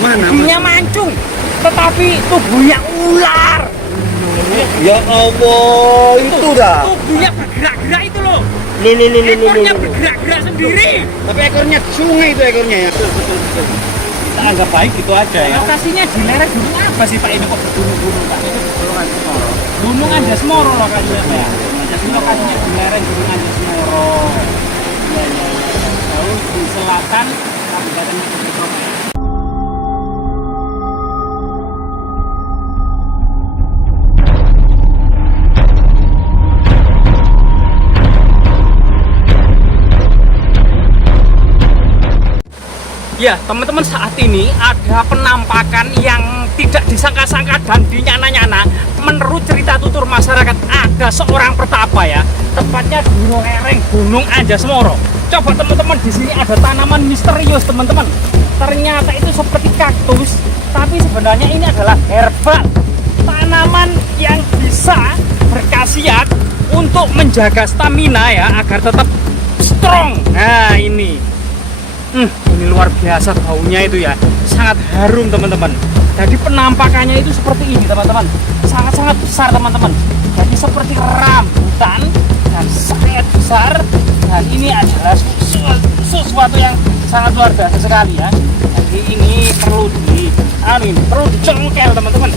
Hidungnya mancung, tetapi tubuhnya ular. Ya Allah, itu dah. Tubuhnya bergerak-gerak itu loh. Ekornya bergerak-gerak sendiri. Tapi ekornya sungai itu ekornya ya. Betul. Kita anggap baik gitu aja ya. Lokasinya di lereng gunung apa sih Pak? Ini kok gunung-gunung Pak? Ini Gunung Anjasmoro lokasinya Pak ya. Jadi lokasinya di lereng Gunung Anjasmoro. Ya. Jauh di selatan Kabupaten Mojokerto. Ya, teman-teman, saat ini ada penampakan yang tidak disangka-sangka dan dinyana-nyana. Menurut cerita tutur masyarakat, ada seorang pertapa ya, tepatnya di lereng Gunung Anjasmoro. Coba teman-teman, di sini ada tanaman misterius, teman-teman. Ternyata itu seperti kaktus, tapi sebenarnya ini adalah herbal. Tanaman yang bisa berkhasiat untuk menjaga stamina ya, agar tetap strong. Nah, ini luar biasa baunya itu ya, sangat harum teman-teman. Jadi penampakannya itu seperti ini teman-teman, sangat-sangat besar teman-teman. Jadi seperti rambutan dan sangat besar, dan ini adalah sesuatu yang sangat luar biasa sekali ya. Jadi ini perlu dicongkel teman-teman.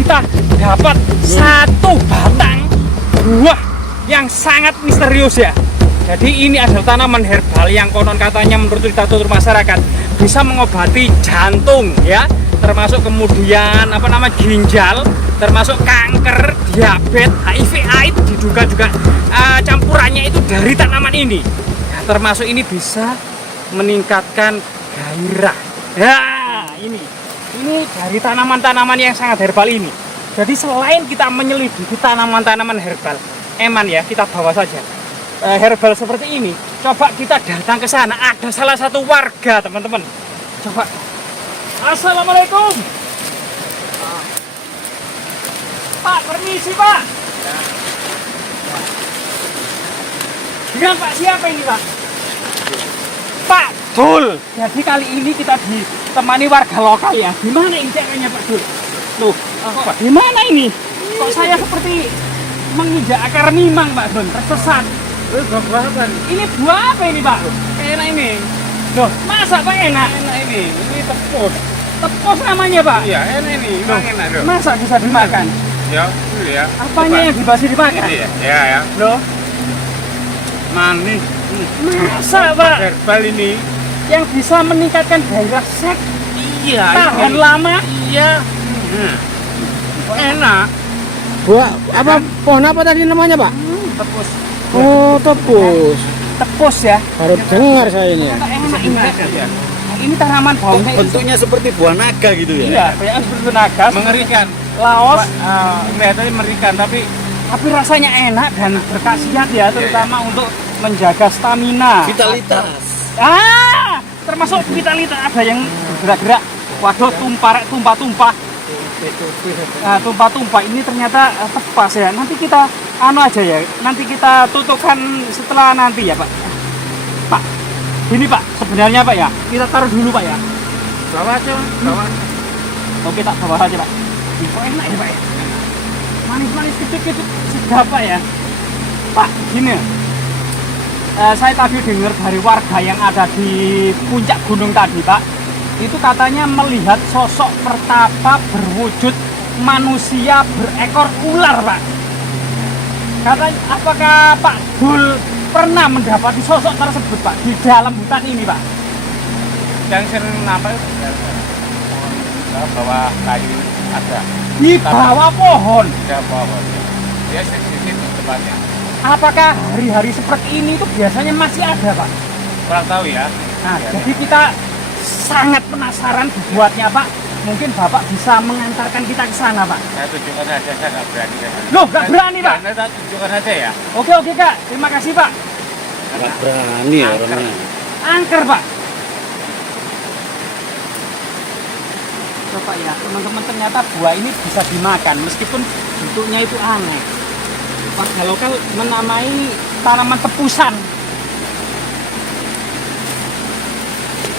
Kita dapat satu batang buah yang sangat misterius ya. Jadi ini adalah tanaman herbal yang konon katanya menurut cerita tutur masyarakat bisa mengobati jantung ya, termasuk kemudian ginjal, termasuk kanker, diabetes, HIV/AIDS diduga juga campurannya itu dari tanaman ini. Ya, termasuk ini bisa meningkatkan gairah. Ya, ini dari tanaman-tanaman yang sangat herbal ini. Jadi selain kita menyelidiki tanaman-tanaman herbal, eman ya, kita bawa saja herbal seperti ini. Coba kita datang ke sana, ada salah satu warga teman-teman. Coba. Assalamualaikum Pak, permisi Pak. Dengan Pak siapa ini Pak? Pak Dul. Jadi kali ini kita ditemani warga lokal ya. Gimana ini caranya Pak Dul? Loh, di mana ini? Kok saya seperti menginjak akar mimang Pak Dul, tersesat. Ini buah apa ini Pak? Enak ini. Loh, masa Pak enak? Enak ini tepus. Tepos namanya Pak? Iya, enak ini. Loh, enak dong. masa bisa dimakan? Ya, dulu ya. Apanya yang dibasih dimakan? Iya, ya. Loh, Manis. masa Pak? Herbal ini. Yang bisa meningkatkan gairah seks, Iya. tahan lama? Iya. Enak. Buah apa pohon apa tadi namanya Pak? Tepos. Oh tepus. Tepos ya? Baru dengar saya ini ya. Enak ini. Ini tanaman baunya itu. Bentuknya seperti buah naga gitu ya. Iya, kayak seperti naga. Mengerikan. Laos. Kelihatannya mengerikan tapi Rasanya enak dan berkhasiat ya, terutama untuk menjaga stamina. vitalitas. Termasuk vitalitas, ada yang bergerak-gerak. Waduh, tumpah-tumpah. Nah, tumpah-tumpah ini ternyata tepas ya. Nanti kita aja ya. Nanti kita tutupkan setelah nanti ya, Pak. Pak, ini Pak, sebenarnya Pak ya. Kita taruh dulu Pak ya. Bawa aja, bawa. Oke, tak bawa aja Pak. Ini kok enak ya Pak ya. Manis-manis kecil-kecil sedap Pak ya. Pak, gini. Saya tadi dengar dari warga yang ada di puncak gunung tadi Pak, itu katanya melihat sosok pertapa berwujud manusia berekor ular Pak. Katanya, apakah Pak Dul pernah mendapati sosok tersebut Pak di dalam hutan ini Pak? Yang sering nampak bawah kayu ada. Di bawah pohon. Ada pohon. Dia sedikit tempatnya. Apakah hari-hari seperti ini itu biasanya masih ada Pak? Kurang tahu ya. Nah, jadi kita sangat penasaran dibuatnya Pak. Mungkin Bapak bisa mengantarkan kita ke sana Pak. Saya tunjukkan aja, saya nggak berani. Loh, nggak berani Pak? Saya tunjukkan aja ya. Oke Kak, terima kasih Pak. Nggak berani ya orangnya. Angker Pak. Coba ya, teman-teman, ternyata buah ini bisa dimakan meskipun bentuknya itu aneh. Warga lokal menamai tanaman tepusan.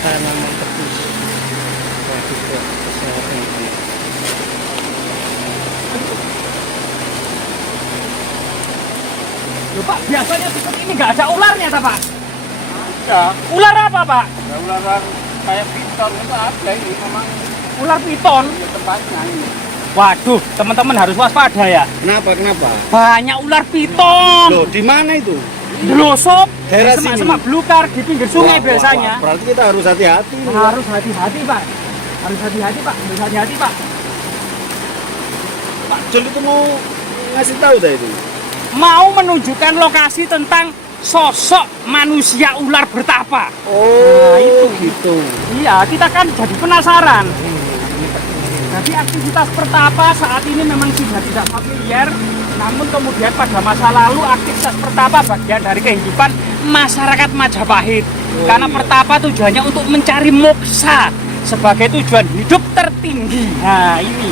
tanaman tepus. Waduh, kok kesehatan ini. Loh Pak, biasanya seperti ini nggak ada ularnya tak Pak? Ya, Ular apa Pak? ya ular kayak piton itu ada ini memang Ular piton. ya tempatnya ini. Waduh, teman-teman harus waspada ya. Kenapa? Kenapa? Banyak ular piton. Loh, di mana itu? Blosop, Daerah semak-semak sini. belukar di pinggir sungai Wah, biasanya. wah, berarti kita harus hati-hati. Harus hati-hati Pak. Harus hati-hati Pak. Harus hati-hati Pak. Pak Jul itu mau ngasih tahu dah itu. Mau menunjukkan lokasi tentang sosok manusia ular bertapa. Oh, Nah, itu. gitu. Iya, kita kan jadi penasaran. Jadi aktivitas pertapa saat ini memang sudah tidak familiar, namun kemudian pada masa lalu aktivitas pertapa bagian dari kehidupan masyarakat Majapahit. Karena iya. pertapa tujuannya untuk mencari moksa sebagai tujuan hidup tertinggi. Nah ini.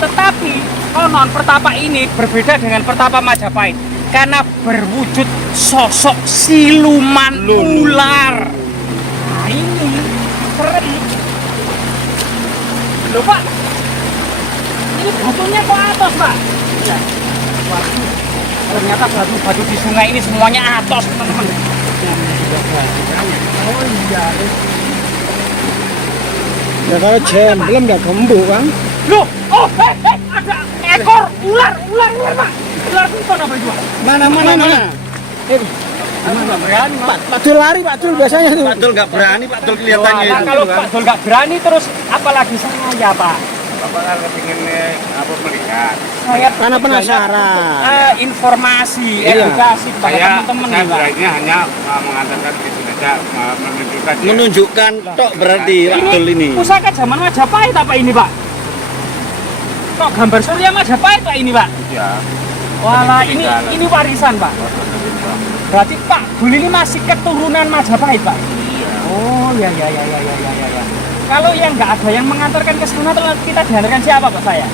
Tetapi konon pertapa ini berbeda dengan pertapa Majapahit karena berwujud sosok siluman ular. Nah ini keren. Loh Pak, ini batunya kok atos Pak? Ya. Waduh, ternyata batu-batu di sungai ini semuanya atos teman-teman. Oh iya. Ya kalau belum nggak gembuk kan? Loh, oh ada ekor ular Pak. Ular piton apa itu Pak? Mana? Aku nggak berani Pak. Pak Jul lari, Pak Jul biasanya tuh. Pak Dul nggak berani, Pak Dul kelihatannya Nah, itu. kalau Pak Dul nggak berani terus apalagi saya Pak? Bapak kan kepingin apa melihat. Saya Karena penasaran. Informasi, Iya. edukasi kepada Saya teman-teman nih Pak. berani hanya mengantarkan itu saja, menunjukkan. ya. Menunjukkan tok berarti Pak Jul ini. Pusaka zaman Majapahit apa ini Pak? Kok gambar surya Majapahit Pak ini Pak? Ya. Walah ini warisan Pak. Berarti Pak Dul ini masih keturunan Majapahit Pak? Iya. Oh ya. Kalau yang nggak ada yang mengantarkan ke sana terus kita diantarkan siapa Pak saya?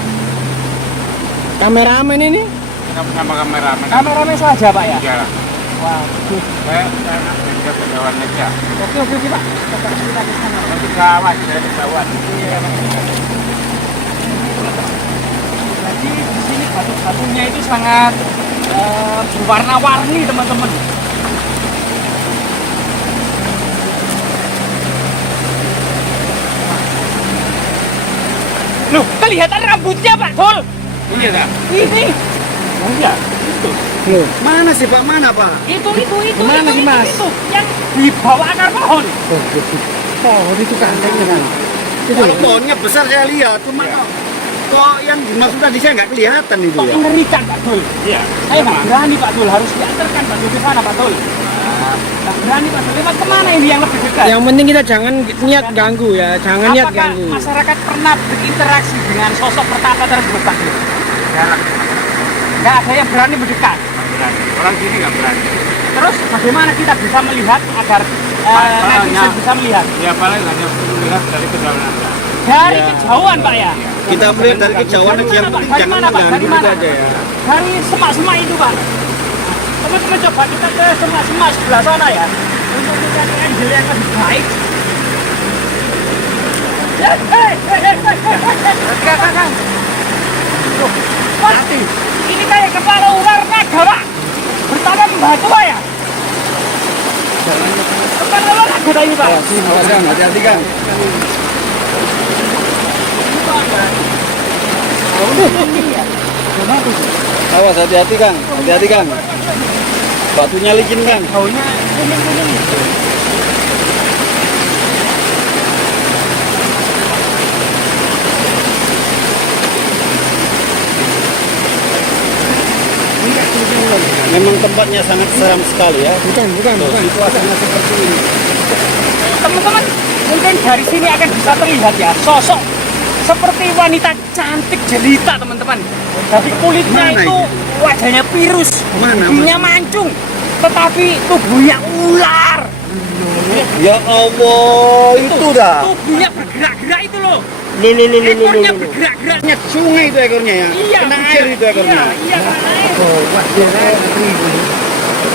Kameramen ini. Kita bersama kameramen. Kameramen saja Pak ya? Iya. Waduh. Saya nak ke kejauhan aja. Oke Pak. Kita ke sana. Nanti kawat, saya kejauhan. Jadi di sini batu-batunya itu sangat berwarna-warni teman-teman. Loh, kelihatan rambutnya Pak Dul. Iya tak? Ini. Oh iya. Loh, mana sih Pak? Mana Pak? Itu. Mana sih, Mas? Itu yang di bawah akar pohon. Oh, itu kantengnya kan. Itu Kalau pohonnya besar saya lihat, cuma kok yang dimaksud tadi saya nggak kelihatan itu Kok ya. mengerikan Pak Dul. Iya. Saya nggak berani Pak Dul, harus diantarkan Pak Dul ke sana Pak Dul. Nggak berani Pak Dul, lewat kemana ini yang lebih dekat? Yang penting kita jangan niat ganggu ya, jangan niat Apakah ganggu. masyarakat pernah berinteraksi dengan sosok pertapa tersebut Pak Dul? Jarang. Nggak ada yang berani mendekat. Nggak berani. Orang sini nggak berani. Terus bagaimana kita bisa melihat agar netizen bisa melihat? Ya paling hanya melihat dari kejauhan aja. Dari Ya. kejauhan Pak ya? Kita melihat dari kejauhan aja, yang penting Dari jangan mana, Pak? Dari mengganggu mana? aja ya. Dari semak-semak itu Pak. Teman-teman coba kita ke semak-semak sebelah sana ya. Untuk mencari angle yang lebih baik. Kang. Loh, Pak, ini kayak kepala ular naga Pak. Bertapa membantu Pak ya? Kepala ular naga tadi Pak. Hati-hati kan. Awas, hati-hati Kang. Hati-hati Kang. Batunya licin Kang. Baunya kuning-kuning. Memang tempatnya sangat seram sekali ya. Bukan. Situasinya seperti ini. Teman-teman, mungkin dari sini akan bisa terlihat ya sosok seperti wanita cantik jelita teman-teman. Dari kulitnya Mana itu wajahnya virus, Mana, hidungnya mancung, tetapi tubuhnya ular. Ya Allah, itu dah. Tubuhnya bergerak-gerak itu loh. Lu. Ekornya bergerak-gerak. Sungai itu ekornya ya. Iya, Kena betul. air itu ekornya. Iya, kena air.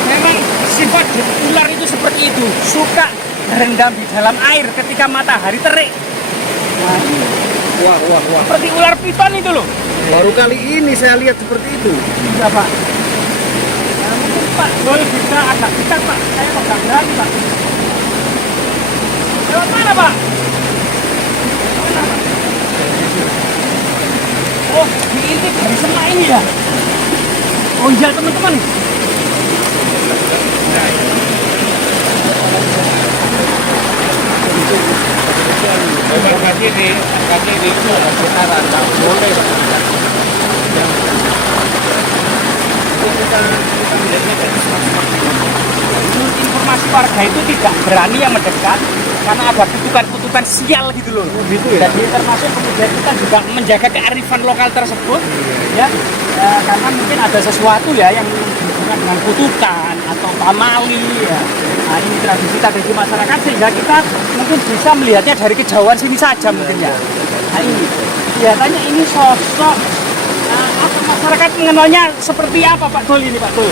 Memang sifat ular itu seperti itu, suka berendam di dalam air ketika matahari terik. Nah, ini Wah. seperti ular piton itu loh. Baru kali ini saya lihat seperti itu. Iya Pak. Nah, mungkin Pak boleh bisa agak dekat Pak. Saya kok nggak berani Pak. Lewat mana Pak? Mana, Pak? Oh, ini dari semak ini ya? Oh iya teman-teman. Kaki di itu sekitaran tak boleh. Menurut informasi warga itu tidak berani yang mendekat karena ada kutukan-kutukan sial gitu loh. Gitu ya? Jadi termasuk kemudian kita juga menjaga kearifan lokal tersebut ya, karena mungkin ada sesuatu ya yang berhubungan dengan kutukan atau pamali ya. Nah, ini tradisi masyarakat sehingga kita mungkin bisa melihatnya dari kejauhan sini saja mungkin ya. Nah ini kelihatannya ini sosok apa masyarakat mengenalnya seperti apa Pak Dul ini Pak Dul?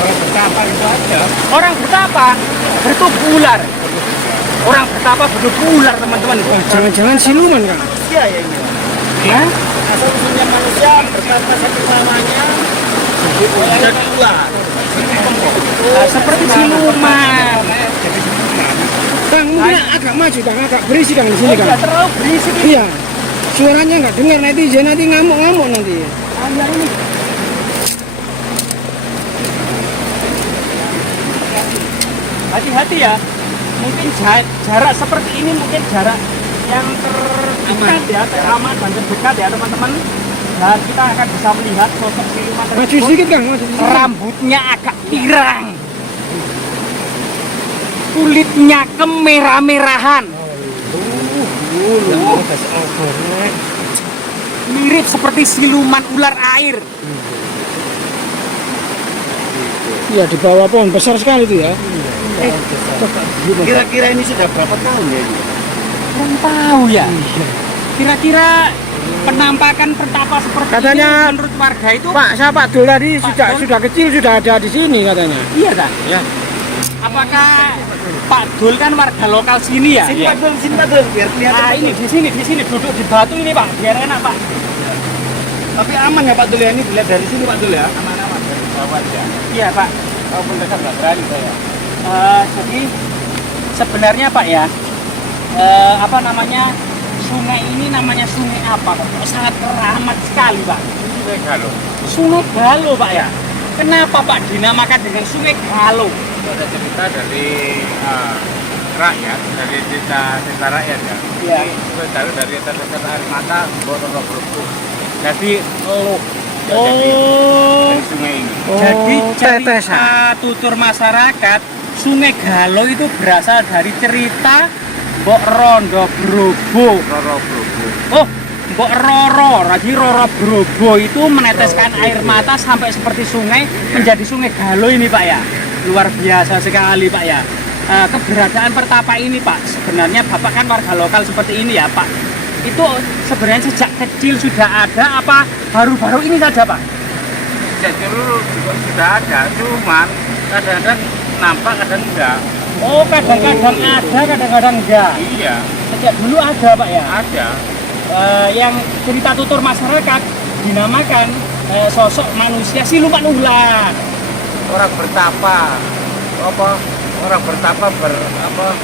Orang betapa itu aja. Orang betapa bertubuh ular. Orang betapa bertubuh ular teman-teman. Jangan-jangan siluman kan? Manusia ya ini. Ya? Asal usulnya manusia berkata satu namanya jadi ular. Nah, seperti siluman. Kang, mungkin agak maju, Kang, agak berisik Kang di sini Tidak Kang. terlalu berisik ini. Iya. Suaranya nggak dengar netizen, nanti ngamuk-ngamuk nanti. Hanya ini. Hati-hati ya. Mungkin jarak seperti ini mungkin jarak yang terdekat ya, teraman dan terdekat ya teman-teman. Dan kita akan bisa melihat sosok siluman Maju tersebut. sedikit Kang, maju sedikit. Rambutnya agak pirang, kulitnya kemerah-merahan, mirip seperti siluman ular air. Iya, di bawah pohon besar sekali itu ya. Kira-kira ini sudah berapa tahun ya ini? Kurang tahu ya. Kira-kira penampakan pertapa seperti Katanya- ini menurut warga itu Pak Dul tadi Pak Dul? sudah kecil sudah ada di sini katanya. iya kan? Ya. Apakah Pak Dul kan warga lokal sini ya? Sini Pak Dul, biar kelihatan. Nah ini di sini duduk di batu ini Pak, biar enak Pak. Tapi aman ya Pak Dul ya, ini dilihat dari sini Pak Dul ya? Aman-aman dari bawah aja. Iya Pak. Kalau mendekat nggak berani saya. Jadi sebenarnya Pak ya, apa namanya, sungai ini namanya sungai apa? Kok sangat keramat sekali Pak. Sungai Galo. Sungai Galo Pak ya. Kenapa Pak dinamakan dengan Sungai Galo? Itu ada cerita dari rakyat, dari cerita rakyat ya. Iya. Sungai Galo dari tetesan air mata Bororo. Jadi Oh, dari sungai ini. jadi cerita tetesan. tutur masyarakat Sungai Galo itu berasal dari cerita Mbok Rondo Brobo. Roro Brobo. Oh, Mbok Roro, jadi Roro Brobo itu meneteskan air mata sampai seperti sungai menjadi Sungai Galo ini Pak ya. Luar biasa sekali Pak ya. Keberadaan pertapa ini Pak, sebenarnya Bapak kan warga lokal seperti ini ya Pak. Itu sebenarnya sejak kecil sudah ada apa baru-baru ini saja Pak? Sejak dulu juga sudah ada, cuman kadang-kadang nampak kadang enggak. Oh, kadang-kadang ada, kadang-kadang enggak. Iya, Sejak dulu ada Pak ya. ada. Yang cerita tutur masyarakat dinamakan sosok manusia siluman ular. Orang bertapa, orang bertapa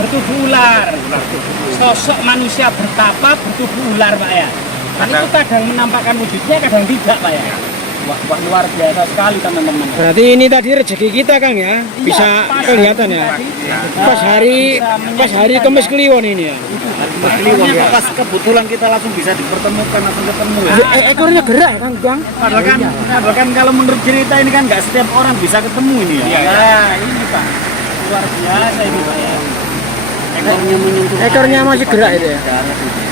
Bertubuh ular. Sosok manusia bertapa bertubuh ular Pak ya. Dan itu kadang menampakkan wujudnya, kadang tidak Pak ya. Wah, luar biasa sekali teman-teman. Berarti ini tadi rezeki kita Kang ya. Bisa pas kelihatan ya. tadi, Pas hari Kamis Kliwon ini ya. Kliwon ya. Pas kebetulan kita langsung bisa dipertemukan, langsung ketemu ya. Ekornya gerak ya Kang. Padahal kan kalau menurut cerita ini kan nggak setiap orang bisa ketemu ini ya. Nah, ini Pak. Luar biasa ini Pak ya. Ekornya menyentuh. Ekornya masih gerak itu ya.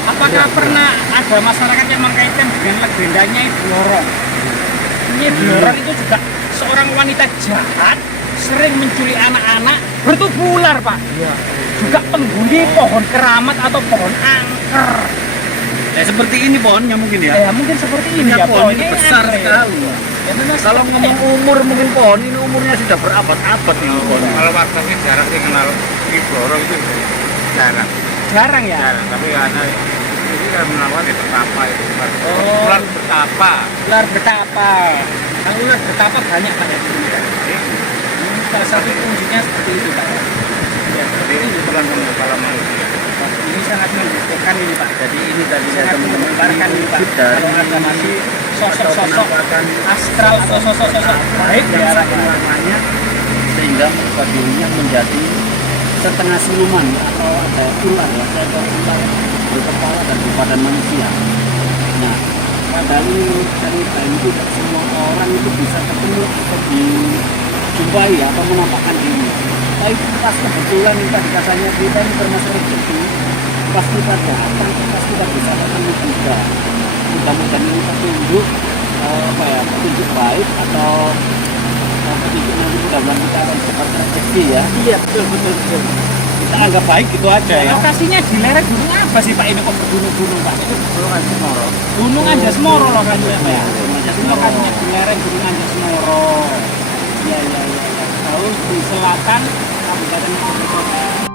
Apakah pernah ada masyarakat yang mengkaitkan dengan legendanya Ibu Lorong? Nyi Lorong itu juga seorang wanita jahat, sering menculik anak-anak, bertubuh ular Pak. Juga penghuni pohon keramat atau pohon angker. Seperti ini pohonnya mungkin ya. Ya mungkin seperti ini ya, Pohon ini pohonnya besar angker ya. sekali. Ya, memang Kalau seperti ngomong umur mungkin pohon ini umurnya sudah berabad-abad ini pohon. Kalau warga sih jarang sih kenal di Blora itu jarang. Jarang ya? Jarang, tapi karena ini kan menawar di betapa itu. Oh. Ular betapa. Ular betapa. Kalau ular betapa banyak Pak ya di sini Pak. Salah satu wujudnya seperti itu Pak. Ya, Jadi ini tulang kepala manusia. ini sangat membutuhkan ini Pak. Jadi ini tadi Sangat menggambarkan ini Pak. Kalau ada masih sosok-sosok astral atau sosok-sosok baik di arah namanya, sehingga membuat dirinya menjadi setengah siluman atau ada ular ya, seekor ular berkepala dan berbadan manusia. Nah, padahal ini cerita ini tidak semua orang itu bisa ketemu atau dijumpai atau menampakkan diri. Tapi pas kebetulan tadi katanya kita ini termasuk rezeki, pas kita datang, pas kita bisa ketemu juga. Mudah-mudahan ini petunjuk petunjuk baik atau petunjuk nanti mudah-mudahan kita akan dapat rezeki ya. Iya betul. Kita anggap baik gitu aja ya. Lokasinya di lereng gunung apa sih Pak? Ini kok bergunung-gunung Pak? Itu belum ada Semoro. Gunung Anjas-Moro lokasinya Pak ya? Anjas Jadi Moro. lokasinya di lereng gunung Anjas-Moro. Iya. Terus di selatan Kabupaten Mojokerto.